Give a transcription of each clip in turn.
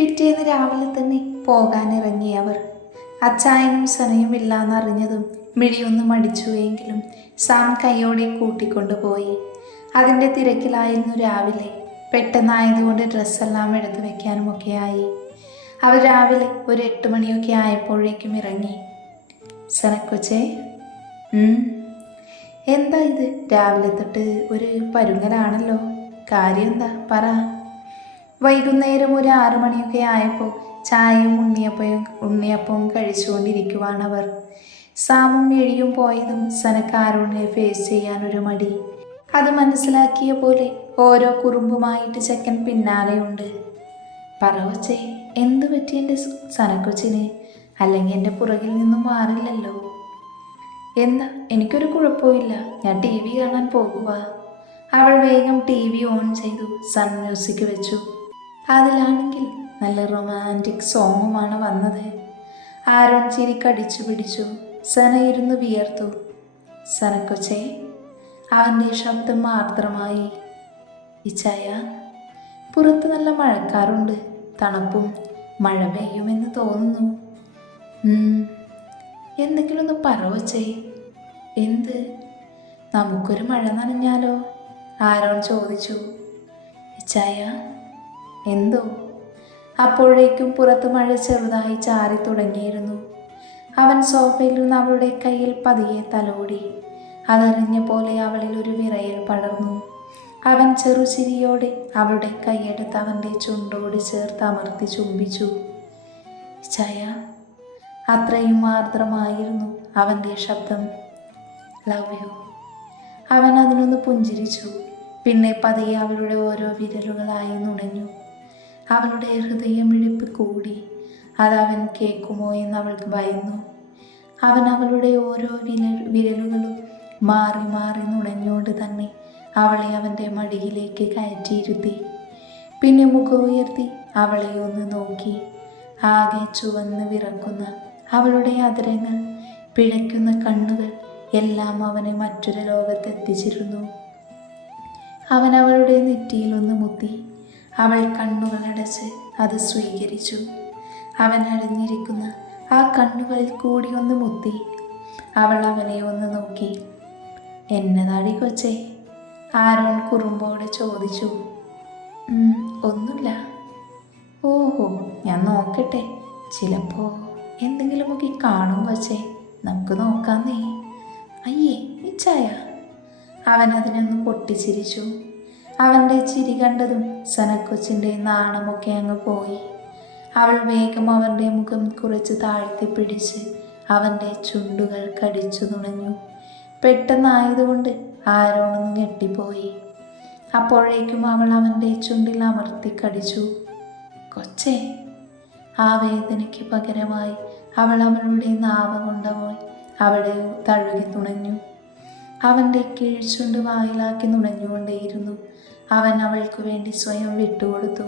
പിറ്റേന്ന് രാവിലെ തന്നെ പോകാനിറങ്ങി അവർ. അച്ചായനും സനയും ഇല്ലാന്നറിഞ്ഞതും മിഴിയൊന്നും മടിച്ചുവെങ്കിലും സാം കൈയോടെ കൂട്ടിക്കൊണ്ടുപോയി അതിന്റെ തിരക്കിലായിരുന്നു രാവിലെ. പെട്ടെന്നായതുകൊണ്ട് ഡ്രസ്സെല്ലാം എടുത്തു വെക്കാനുമൊക്കെയായി അവർ രാവിലെ ഒരു എട്ട് മണിയൊക്കെ ആയപ്പോഴേക്കും ഇറങ്ങി. സനക്കൊച്ചേ. എന്താ ഇത്? രാവിലെ തൊട്ട് ഒരു പരുങ്ങലാണല്ലോ. കാര്യം എന്താ പറ. വൈകുന്നേരം ഒരു ആറു മണിയൊക്കെ ആയപ്പോൾ ചായയും ഉണ്ണിയപ്പയും ഉണ്ണിയപ്പവും കഴിച്ചുകൊണ്ടിരിക്കുവാണ് അവർ സാമും എഴിയും പോയതും സനക്കാരുണ്യെ ഫേസ് ചെയ്യാൻ ഒരു മടി. അത് മനസ്സിലാക്കിയ പോലെ ഓരോ കുറുമ്പുമായിട്ട് ചെക്കൻ പിന്നാലെയുണ്ട്. പറവച്ചേ എന്തു പറ്റി എന്റെ സനക്കൊച്ചിന്? അല്ലെങ്കിൽ എന്റെ പുറകിൽ നിന്നും മാറില്ലല്ലോ? എന്താ? എനിക്കൊരു കുഴപ്പമില്ല ഞാൻ ടി വി കാണാൻ പോകുക അവൾ വേഗം ടി വി ഓൺ ചെയ്തു സൺ മ്യൂസിക് വെച്ചു. അതിലാണെങ്കിൽ നല്ല റൊമാന്റിക് സോങ്ങുമാണ് വന്നത്. ആരോൺ ചിരി കടിച്ചു പിടിച്ചു. സന ഇരുന്ന് വിയർത്തു. സനക്കൊച്ചെ അവന്റെ ശബ്ദം മാത്രമായി. ഇച്ചായ പുറത്ത് നല്ല മഴക്കാറുണ്ട്. തണുപ്പും മഴ പെയ്യുമെന്ന് തോന്നുന്നു. എന്തെങ്കിലും ഒന്ന് പറവച്ചേ എന്ത്? നമുക്കൊരു മഴ നനഞ്ഞാലോ? ആരോൺ ചോദിച്ചു. ഇച്ചായ എന്തോ? അപ്പോഴേക്കും പുറത്ത് മഴ ചെറുതായി ചാറി തുടങ്ങിയിരുന്നു. അവൻ സോഫയിൽ നിന്ന് അവളുടെ കയ്യിൽ പതിയെ തലോടി. അതറിഞ്ഞ പോലെ അവളിൽ ഒരു വിറയൽ പടർന്നു. അവൻ ചെറുചിരിയോടെ അവളുടെ കൈയെടുത്ത് അവന്റെ ചുണ്ടോട് ചേർത്ത് അമർത്തി ചുംബിച്ചു. ചയ? അത്രയും ആർദ്രമായിരുന്നു അവന്റെ ശബ്ദം. ലവ് യു അവൻ അതിനൊന്ന് പുഞ്ചിരിച്ചു. പിന്നെ പതിയെ അവളുടെ ഓരോ വിരലുകളായി നുണഞ്ഞു. അവളുടെ ഹൃദയം ഇഴുപ്പ് കൂടി അതവൻ കേൾക്കുമോ എന്ന് അവൾക്ക് ഭയന്നു. അവൻ അവളുടെ ഓരോ വിരൽ വിരലുകളും മാറി മാറി നുണഞ്ഞുകൊണ്ട് തന്നെ അവളെ അവന്റെ മടിയിലേക്ക് കയറ്റിയിരുത്തി. പിന്നെ മുഖം ഉയർത്തി അവളെ ഒന്ന് നോക്കി. ആകെ ചുവന്ന് വിറക്കുന്ന അവളുടെ അതിരങ്ങൾ പിഴയ്ക്കുന്ന കണ്ണുകൾ എല്ലാം അവനെ മറ്റൊരു ലോകത്തെത്തിച്ചിരുന്നു അവൻ അവളുടെ നെറ്റിയിലൊന്ന് മുത്തി അവൾ കണ്ണുകളടച്ച് അത് സ്വീകരിച്ചു. അവൻ അടഞ്ഞിരിക്കുന്ന ആ കണ്ണുകളിൽ കൂടി ഒന്ന് മുത്തി. അവൾ അവനെ ഒന്ന് നോക്കി. എന്നതാടി കൊച്ചേ ആരോൺ കുറുമ്പോടെ ചോദിച്ചു. ഒന്നുമില്ല. ഓഹോ ഞാൻ നോക്കട്ടെ. ചിലപ്പോ എന്തെങ്കിലുമൊക്കെ കാണും കൊച്ചേ. നമുക്ക് നോക്കാന്നേ. അയ്യേ ഇച്ചായ അവൻ അതിനൊന്ന് പൊട്ടിച്ചിരിച്ചു. അവന്റെ ചിരി കണ്ടതും സനക്കൊച്ചിന്റെ നാണമൊക്കെ അങ്ങ് പോയി. അവൾ വേഗം അവന്റെ മുഖം കുറച്ച് താഴ്ത്തി പിടിച്ച് അവന്റെ ചുണ്ടുകൾ കടിച്ചു തുണഞ്ഞു പെട്ടെന്നായതുകൊണ്ട് ആരോണൊന്ന് ഞെട്ടിപ്പോയി. അപ്പോഴേക്കും അവൾ അവന്റെ ചുണ്ടിൽ അമർത്തി കടിച്ചു. കൊച്ചേ! ആ വേദനയ്ക്ക് പകരമായി അവൾ അവളുടെ നാവ കൊണ്ടുപോയി അവിടെ തഴുകി തുണഞ്ഞു അവന്റെ കീഴ്ചുണ്ട് വായിലാക്കി നുണഞ്ഞുകൊണ്ടേയിരുന്നു. അവൻ അവൾക്ക് വേണ്ടി സ്വയം വിട്ടുകൊടുത്തു.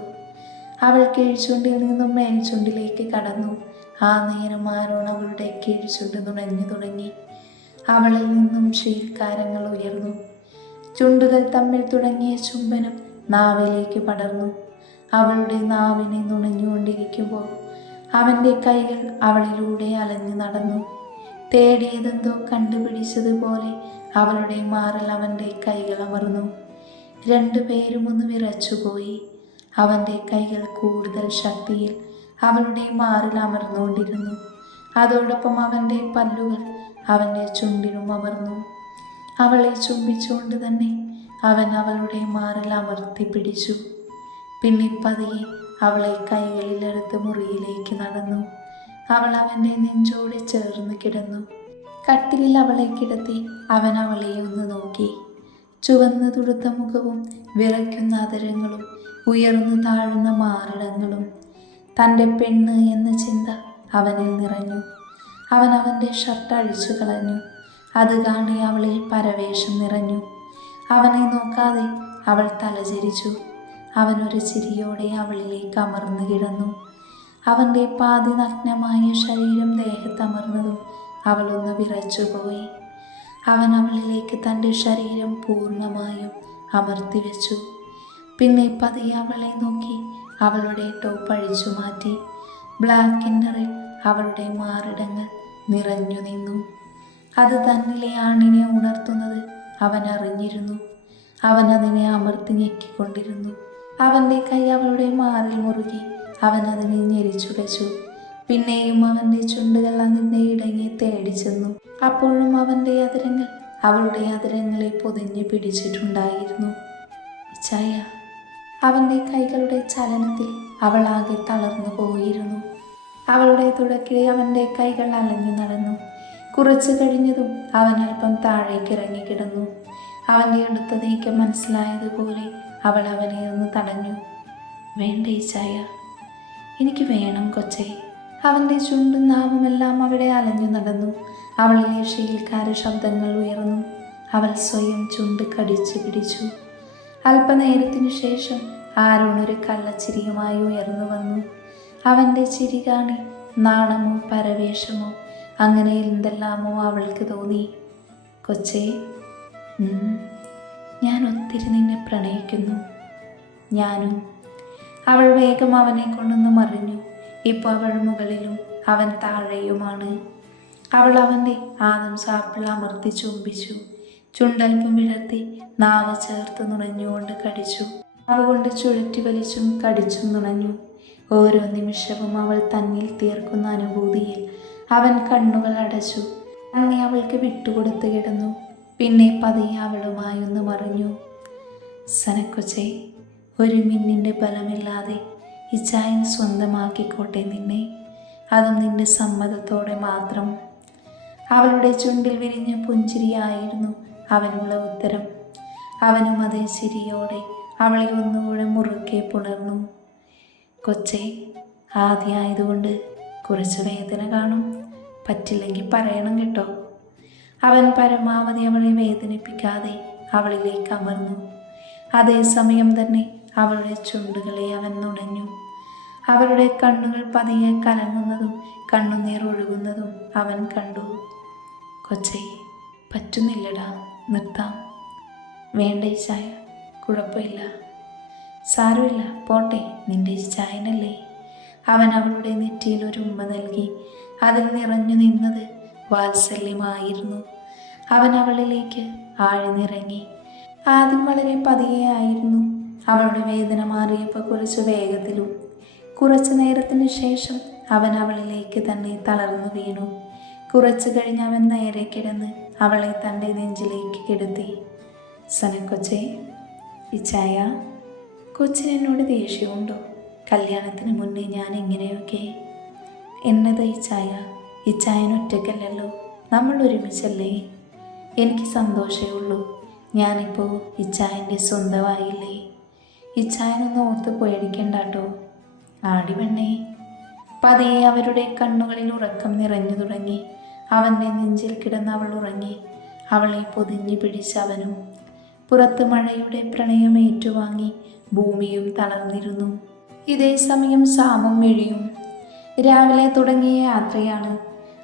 അവൾ കീഴ്ചുണ്ടിൽ നിന്നും മേൽചുണ്ടിലേക്ക് കടന്നു. ആ നേരം ആരോൺ അവളുടെ കീഴ്ചുണ്ട് നുണഞ്ഞു തുടങ്ങി. അവളിൽ നിന്നും ശീൽക്കാരങ്ങൾ ഉയർന്നു. ചുണ്ടുകൾ തമ്മിൽ തുടങ്ങിയ ചുംബനം നാവിലേക്ക് പടർന്നു. അവളുടെ നാവിനെ നുണഞ്ഞുകൊണ്ടിരിക്കുമ്പോൾ അവന്റെ കൈകൾ അവളിലൂടെ അലഞ്ഞു നടന്നു. തേടിയതെന്തോ കണ്ടുപിടിച്ചതുപോലെ അവളുടെ മാറിൽ അവന്റെ കൈകൾ അമർന്നു. രണ്ടുപേരും ഒന്ന് വിറച്ചുപോയി. അവന്റെ കൈകൾ കൂടുതൽ ശക്തിയിൽ അവളുടെ മാറിൽ അമർന്നുകൊണ്ടിരുന്നു. അതോടൊപ്പം അവന്റെ പല്ലുകൾ അവന്റെ ചുണ്ടിനും അമർന്നു. അവളെ ചുംബിച്ചുകൊണ്ട് തന്നെ അവൻ അവളുടെ മാറിൽ അമർത്തി പിടിച്ചു. പിന്നെ പതിയെ അവളെ കൈകളിലെടുത്ത് മുറിയിലേക്ക് നടന്നു. അവൾ അവന്റെ നെഞ്ചോട് ചേർന്ന് കിടന്നു. കട്ടിലിൽ അവളെ കിടത്തി അവൻ അവളെ ഒന്ന് നോക്കി. ചുവന്നു തുടുത്ത മുഖവും വിറയ്ക്കുന്ന അതരങ്ങളും ഉയർന്നു താഴ്ന്ന മാറിടങ്ങളും. തന്റെ പെണ്ണ് എന്ന ചിന്ത അവനിൽ നിറഞ്ഞു. അവൻ അവന്റെ ഷർട്ട് അഴിച്ചു കളഞ്ഞു. അത് കാണി അവളിൽ പരവേഷം നിറഞ്ഞു. അവനെ നോക്കാതെ അവൾ തലചരിച്ചു. അവനൊരു ചിരിയോടെ അവളിലേക്ക് അമർന്നു കിടന്നു. അവന്റെ പാതി നഗ്നമായ ശരീരം ദേഹത്തമർന്നതും അവളൊന്ന് വിറച്ചുപോയി. അവൻ അവളിലേക്ക് തന്റെ ശരീരം പൂർണമായും അമർത്തി വെച്ചു. പിന്നെ പതിയെ അവളെ നോക്കി അവളുടെ ടോപ്പ് അഴിച്ചു മാറ്റി. ബ്ലാക്ക് ഇന്നറിൽ അവളുടെ മാറിടങ്ങൾ നിറഞ്ഞു നിന്നു. അത് തന്നിലെ ആണിനെ ഉണർത്തുന്നത് അവൻ അറിഞ്ഞിരുന്നു. അവൻ അതിനെ അമർത്തി ഞെക്കിക്കൊണ്ടിരുന്നു. അവന്റെ കൈ അവളുടെ മാറിൽ മുറുകി അവൻ അതിനെ ഞെരിച്ചുടച്ചു. പിന്നെയും അവന്റെ ചുണ്ടുകൾ അതിന്റെ ഇടങ്ങി തേടി ചെന്നു. അപ്പോഴും അവന്റെ അതിരങ്ങൾ അവളുടെ അതിരങ്ങളെ പൊതിഞ്ഞു പിടിച്ചിട്ടുണ്ടായിരുന്നു. ചായ. അവന്റെ കൈകളുടെ ചലനത്തിൽ അവൾ ആകെ തളർന്നു പോയിരുന്നു. അവളുടെ തുടക്കിടെ അവന്റെ കൈകൾ അലഞ്ഞു നടന്നു. കുറച്ചു കഴിഞ്ഞതും അവൻ അല്പം താഴേക്ക് ഇറങ്ങിക്കിടന്നു അവന്റെ അടുത്ത നീക്കം മനസ്സിലായതുപോലെ അവൾ അവനെ ഒന്ന് തടഞ്ഞു. വേണ്ടേ ചായ? എനിക്ക് വേണം കൊച്ചേ. അവന്റെ ചുണ്ടും നാവുമെല്ലാം അവിടെ അലഞ്ഞു നടന്നു. അവളിലെ ഷീൽക്കാര ശബ്ദങ്ങൾ ഉയർന്നു. അവൾ സ്വയം ചുണ്ട് കടിച്ചു പിടിച്ചു. അല്പനേരത്തിനു ശേഷം ആരോണൊരു കള്ളച്ചിരിയുമായി ഉയർന്നു വന്നു. അവന്റെ ചിരി കാണി നാണമോ പരവേഷമോ അങ്ങനെ എന്തെല്ലാമോ അവൾക്ക് തോന്നി. കൊച്ചേ ഞാൻ ഒത്തിരി നിന്നെ പ്രണയിക്കുന്നു. ഞാനും. അവൾ വേഗം അവനെ കൊണ്ടൊന്ന് മറിഞ്ഞു. ഇപ്പോൾ അവൾ മുകളിലും അവൻ താഴെയുമാണ്. അവൾ അവന്റെ ആദം സാപ്പിൾ അമർത്തി ചുംബിച്ചു. ചുണ്ടൽപ്പം വിടർത്തി നാവ് ചേർത്ത് നുണഞ്ഞുകൊണ്ട് കടിച്ചു. അവകൊണ്ട് ചുഴറ്റി വലിച്ചും കടിച്ചും നുണഞ്ഞു. ഓരോ നിമിഷവും അവൾ തന്നിൽ തീർക്കുന്ന അനുഭൂതിയിൽ അവൻ കണ്ണുകൾ അടച്ചു. അങ്ങനെ അവൾക്ക് വിട്ടുകൊടുത്ത് കിടന്നു. പിന്നെ പതിയെ അവളുമായി ഒന്ന് മറിഞ്ഞു. സനക്കൊച്ചെ ഒരു മിന്നിന്റെ ബലമില്ലാതെ ഇച്ചായൻ സ്വന്തമാക്കിക്കോട്ടെ നിന്നെ. അതും നിന്റെ സമ്മതത്തോടെ മാത്രം. അവളുടെ ചുണ്ടിൽ വിരിഞ്ഞ പുഞ്ചിരിയായിരുന്നു അവനുള്ള ഉത്തരം. അവനും അതേ ചിരിയോടെ അവളെ ഒന്നുകൂടെ മുറുക്കെ പുണർന്നു. കൊച്ചെ ആദ്യമായതുകൊണ്ട് കുറച്ച് വേദന കാണും. പറ്റില്ലെങ്കിൽ പറയണം കേട്ടോ. അവൻ പരമാവധി അവളെ വേദനിപ്പിക്കാതെ അവളിലേക്ക് അമർന്നു. അതേസമയം തന്നെ അവളുടെ ചുണ്ടുകളെ അവൻ നുണഞ്ഞു അവളുടെ കണ്ണുകൾ പതിയെ കലങ്ങുന്നതും കണ്ണുനീർ ഒഴുകുന്നതും അവൻ കണ്ടു. കൊച്ചേ പറ്റുന്നില്ലടാ നിർത്താം. വേണ്ട ഈ ചായ കുഴപ്പമില്ല. സാരമില്ല പോട്ടെ നിന്റെ ചായനല്ലേ? അവൻ അവളുടെ നെറ്റിയിൽ ഒരു ഉമ്മ നൽകി അതിൽ നിറഞ്ഞു നിന്നത് വാത്സല്യമായിരുന്നു. അവൻ അവളിലേക്ക് ആഴ്ന്നിറങ്ങി. ആദ്യം വളരെ പതിയെ ആയിരുന്നു. അവളുടെ വേദന മാറിയപ്പോൾ കുറച്ച് വേഗത്തിലും കുറച്ചു നേരത്തിന് ശേഷം അവൻ അവളിലേക്ക് തന്നെ തളർന്നു വീണു. കുറച്ചു കഴിഞ്ഞ് അവൻ നേരെ കിടന്ന് അവളെ തന്റെ നെഞ്ചിലേക്ക് കിടത്തി. സനക്കൊച്ചെ ഇച്ചായ കൊച്ചിന് എന്നോട് ദേഷ്യമുണ്ടോ? കല്യാണത്തിന് മുന്നേ ഞാൻ ഇങ്ങനെയൊക്കെ. എന്നതാ ഇച്ചായ ഇച്ചായൻ ഒറ്റക്കല്ലല്ലോ. നമ്മൾ ഒരുമിച്ചല്ലേ? എനിക്ക് സന്തോഷമേ ഉള്ളൂ. ഞാനിപ്പോൾ ഇച്ചായന്റെ സ്വന്തമായില്ലേ? ഇച്ചായനൊന്ന് ഓർത്ത് പേടിക്കണ്ട കേട്ടോ. ആടി പെണ്ണേ പതിയെ അവരുടെ കണ്ണുകളിൽ ഉറക്കം നിറഞ്ഞു തുടങ്ങി. അവന്റെ നെഞ്ചിൽ കിടന്ന് അവൾ ഉറങ്ങി. അവളെ പൊതിഞ്ഞു പിടിച്ചവനും പുറത്ത് മഴയുടെ പ്രണയം ഏറ്റുവാങ്ങി ഭൂമിയും തളർന്നിരുന്നു. ഇതേ സമയം സാമും മിഴിയും രാവിലെ തുടങ്ങിയ യാത്രയാണ്.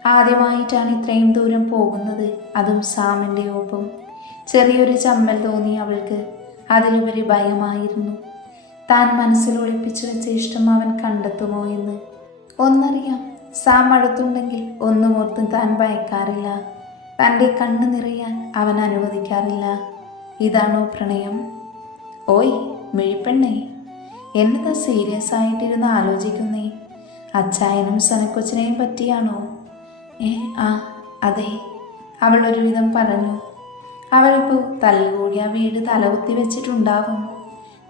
ആദ്യമായിട്ടാണ് ഇത്രയും ദൂരം പോകുന്നത്. അതും സാമിന്റെ ഒപ്പം ചെറിയൊരു ചമ്മൽ തോന്നി അവൾക്ക്. അതിലുപരി ഭയമായിരുന്നു. താൻ മനസ്സിൽ ഒളിപ്പിച്ചു വെച്ച ഇഷ്ടം അവൻ കണ്ടെത്തുമോ എന്ന്? ഒന്നറിയാം. സാം അടുത്തുണ്ടെങ്കിൽ ഒന്നും ഓർത്തും താൻ ഭയക്കാറില്ല. തന്റെ കണ്ണ് നിറയാൻ അവൻ അനുവദിക്കാറില്ല. ഇതാണോ പ്രണയം? ഓയ് മിഴിപ്പെണ്ണേ. എന്നതാ സീരിയസ് ആയിട്ടിരുന്ന് ആലോചിക്കുന്നേ? അച്ചായനും സനക്കൊച്ചിനെയും പറ്റിയാണോ? ഏ ആ അതെ. അവൾ ഒരുവിധം പറഞ്ഞു. അവളിപ്പോൾ തല്ലുകൂടി ആ വീട് തലകുത്തി വെച്ചിട്ടുണ്ടാവും.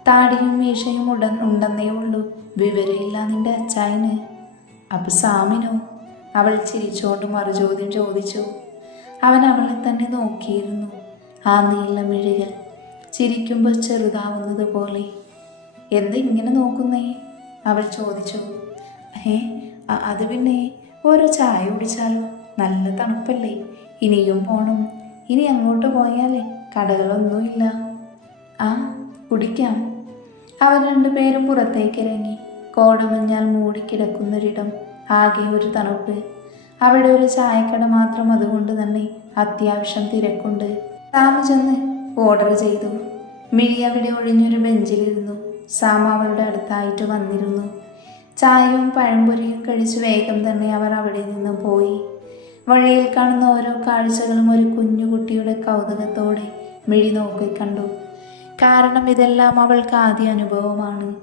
താടിയും മീശയും ഉടൻ ഉണ്ടെന്നേ ഉള്ളൂ. വിവരമില്ല നിന്റെ അച്ചായന്. അപ്പൊ സാമിനോ? അവൾ ചിരിച്ചുകൊണ്ട് മറുചോദ്യം ചോദിച്ചു. അവൻ അവളെ തന്നെ നോക്കിയിരുന്നു. ആ നീല മിഴികൾ ചിരിക്കുമ്പോൾ ചെറുതാവുന്നത് പോലെ. എന്ത് ഇങ്ങനെ നോക്കുന്നേ? അവൾ ചോദിച്ചു. ഏ അത് പിന്നെ ഓരോ ചായ കുടിച്ചാലോ? നല്ല തണുപ്പല്ലേ. ഇനിയും പോണം. ഇനി അങ്ങോട്ട് പോയാലേ കടകളൊന്നുമില്ല. ആ കുടിക്കാം. അവർ രണ്ടുപേരും പുറത്തേക്ക് ഇറങ്ങി കോടമഞ്ഞാൽ മൂടിക്കിടക്കുന്നൊരിടം. ആകെ ഒരു തണുപ്പ്. അവിടെ ഒരു ചായക്കട മാത്രം അതുകൊണ്ട് തന്നെ അത്യാവശ്യം തിരക്കുണ്ട്. സാമ ചെന്ന് ഓർഡർ ചെയ്തു. മിഴി അവിടെ ഒഴിഞ്ഞൊരു ബെഞ്ചിലിരുന്നു. സാം അവളുടെ അടുത്തായിട്ട് വന്നിരുന്നു. ചായയും പഴംപൊരിയും കഴിച്ച് വേഗം തന്നെ അവർ അവിടെ നിന്ന് പോയി. വഴിയിൽ കാണുന്ന ഓരോ കാഴ്ചകളും ഒരു കുഞ്ഞുകുട്ടിയുടെ കൗതുകത്തോടെ മിഴി നോക്കി കണ്ടു കാരണം ഇതെല്ലാം അവൾക്ക് ആദ്യ അനുഭവമാണ്.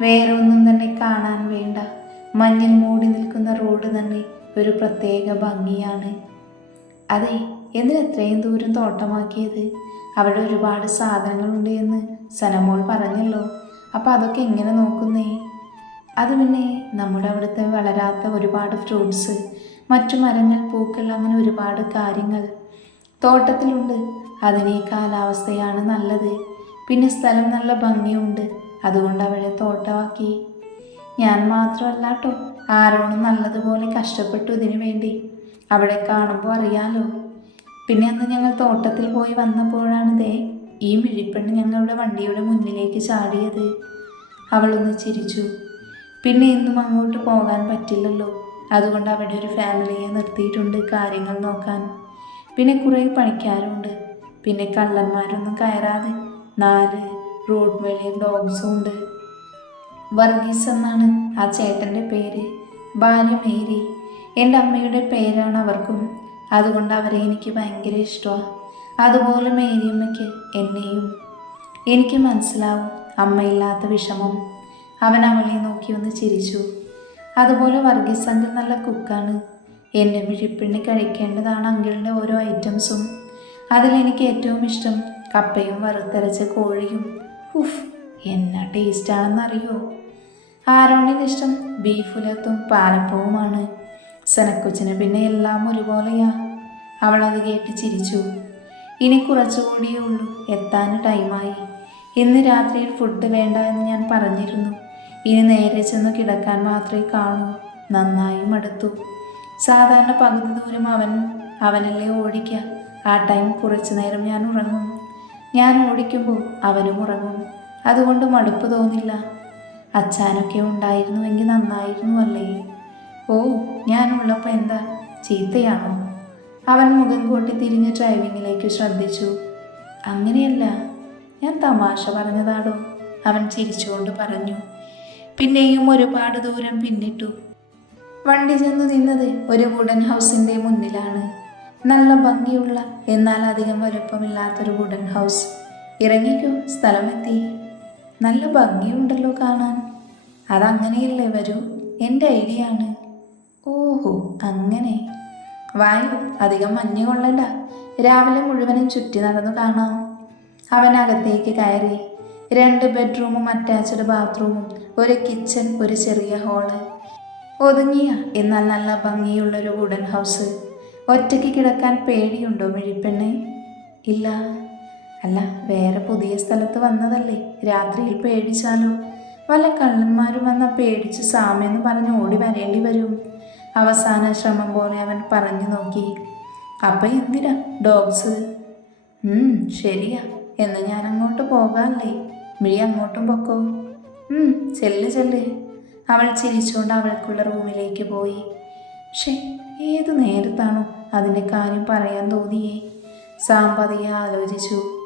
വേറെ ഒന്നും തന്നെ കാണാൻ വേണ്ട. മഞ്ഞിൽ മൂടി നിൽക്കുന്ന റോഡ് തന്നെ ഒരു പ്രത്യേക ഭംഗിയാണ്. അതെ എന്തിന് എത്രയും ദൂരം തോട്ടമാക്കിയത്? അവിടെ ഒരുപാട് സാധനങ്ങളുണ്ട് എന്ന് സനമോൾ പറഞ്ഞല്ലോ. അപ്പം അതൊക്കെ എങ്ങനെ നോക്കുന്നേ? അത് പിന്നെ നമ്മുടെ അവിടുത്തെ വളരാത്ത ഒരുപാട് ഫ്രൂട്ട്സ് മറ്റു മരങ്ങൾ പൂക്കൾ അങ്ങനെ ഒരുപാട് കാര്യങ്ങൾ. തോട്ടത്തിലുണ്ട്. അതിന് കാലാവസ്ഥയാണ് നല്ലത്. പിന്നെ സ്ഥലം നല്ല ഭംഗിയുണ്ട്. അതുകൊണ്ട് അവളെ തോട്ടമാക്കി. ഞാൻ മാത്രമല്ല കേട്ടോ ആരോണം നല്ലതുപോലെ കഷ്ടപ്പെട്ടു ഇതിനു വേണ്ടി. അവിടെ കാണുമ്പോൾ അറിയാലോ. പിന്നെ അന്ന് ഞങ്ങൾ തോട്ടത്തിൽ പോയി വന്നപ്പോഴാണ് ദേ ഈ മിഴിപ്പെണ്ണ് ഞങ്ങളുടെ വണ്ടിയുടെ മുന്നിലേക്ക് ചാടിയത്. അവളൊന്ന് ചിരിച്ചു. പിന്നെ ഇന്നും അങ്ങോട്ട് പോകാൻ പറ്റില്ലല്ലോ. അതുകൊണ്ട് അവിടെ ഒരു ഫാമിലിയെ നിർത്തിയിട്ടുണ്ട് കാര്യങ്ങൾ നോക്കാൻ. പിന്നെ കുറേ പണിക്കാരുണ്ട്. പിന്നെ കള്ളന്മാരൊന്നും കയറാതെ നാല് റോഡ് വഴി ഡോഗ്സും ഉണ്ട്. വർഗീസ് എന്നാണ് ആ ചേട്ടന്റെ പേര്. ഭാര്യ മേരി. എന്റെ അമ്മയുടെ പേരാണ് അവർക്കും. അതുകൊണ്ട് അവരെ എനിക്ക് ഭയങ്കര ഇഷ്ടമാണ്. അതുപോലെ മേരിയമ്മയ്ക്ക് എന്നെയും. എനിക്ക് മനസ്സിലാവും അമ്മയില്ലാത്ത വിഷമം. അവൻ അവളെ നോക്കി ഒന്ന് ചിരിച്ചു. അതുപോലെ വർഗീസ് അങ്കിൾ നല്ല കുക്കാണ്. എന്റെ മിഴിപ്പിണ്ണി കഴിക്കേണ്ടതാണ് അങ്കിളിന്റെ ഓരോ ഐറ്റംസും അതിലെനിക്ക് ഏറ്റവും ഇഷ്ടം കപ്പയും വറുത്തരച്ച കോഴിയും. ഉഫ് എന്നാ ടേസ്റ്റാണെന്നറിയോ ആരോണിന് ഇഷ്ടം ബീഫ് ഉലത്തും പാലപ്പവുമാണ്. സനക്കുച്ചിന് പിന്നെ എല്ലാം ഒരുപോലെയാ. അവൾ അത് കേട്ട് ചിരിച്ചു. ഇനി കുറച്ചുകൂടിയേ ഉള്ളൂ. എത്താൻ ടൈമായി. ഇന്ന് രാത്രിയിൽ ഫുഡ് വേണ്ട എന്ന് ഞാൻ പറഞ്ഞിരുന്നു. ഇനി നേരെ ചെന്ന് കിടക്കാൻ മാത്രമേ കാണൂ. നന്നായി മടുത്തു. സാധാരണ പകുതി ദൂരം അവൻ അവനല്ലേ ഓടിക്കുക ആ ടൈം കുറച്ചു നേരം ഞാൻ ഉറങ്ങും. ഞാൻ ഓടിക്കുമ്പോൾ അവനും ഉറങ്ങും. അതുകൊണ്ട് മടുപ്പ് തോന്നില്ല. അച്ഛനൊക്കെ ഉണ്ടായിരുന്നുവെങ്കിൽ നന്നായിരുന്നു അല്ലേ? ഓ ഞാനുള്ളപ്പോൾ എന്താ? ചീത്തയാണോ? അവൻ മുഖം കൂട്ടി തിരിഞ്ഞ് ഡ്രൈവിങ്ങിലേക്ക് ശ്രദ്ധിച്ചു. അങ്ങനെയല്ല. ഞാൻ തമാശ പറഞ്ഞതാടോ? അവൻ ചിരിച്ചുകൊണ്ട് പറഞ്ഞു. പിന്നെയും ഒരുപാട് ദൂരം പിന്നിട്ടു. വണ്ടി ചെന്നു നിന്നത് ഒരു വുഡൻ ഹൗസിന്റെ മുന്നിലാണ്. നല്ല ഭംഗിയുള്ള എന്നാൽ അധികം വലുപ്പമില്ലാത്തൊരു വുഡൻ ഹൗസ് ഇറങ്ങിക്കോ സ്ഥലമെത്തി. നല്ല ഭംഗിയുണ്ടല്ലോ കാണാൻ. അതങ്ങനെയല്ലേ വരൂ? എന്റെ ഐഡിയ ആണ്. ഓഹോ അങ്ങനെ. വായു അധികം മഞ്ഞ് കൊള്ളണ്ട. രാവിലെ മുഴുവനും ചുറ്റി നടന്നു കാണാം. അവൻ അകത്തേക്ക് കയറി. രണ്ട് ബെഡ്റൂമും അറ്റാച്ച്ഡ് ബാത്റൂമും ഒരു കിച്ചൺ ഒരു ചെറിയ ഹാൾ ഒതുങ്ങിയ എന്നാൽ നല്ല ഭംഗിയുള്ളൊരു വുഡൻ ഹൗസ് ഒറ്റയ്ക്ക് കിടക്കാൻ പേടിയുണ്ടോ മിഴിപ്പെണ്ണെ? ഇല്ല. അല്ല വേറെ പുതിയ സ്ഥലത്ത് വന്നതല്ലേ. രാത്രിയിൽ പേടിച്ചാലോ? വല്ല കള്ളന്മാരും വന്ന പേടിച്ച് സാമെന്ന് പറഞ്ഞ് ഓടി വരേണ്ടി വരും. അവസാന ശ്രമം പോലെ അവൻ പറഞ്ഞു നോക്കി. അപ്പം എന്തിനാ? ഡോഗ്സ്? ശരിയാ. എന്ന് ഞാൻ അങ്ങോട്ട് പോകാല്ലേ? മിഴി അങ്ങോട്ടും പൊക്കോ? ചെല്ല് ചെല്ല്. അവൾ ചിരിച്ചുകൊണ്ട് അവൾക്കുള്ള റൂമിലേക്ക് പോയി. ഷേ ഏത് നേരത്താണോ അതിന്റെ കാര്യം പറയാൻ തോന്നിയേ? സാമ്പതിയെ ആലോചിച്ചു.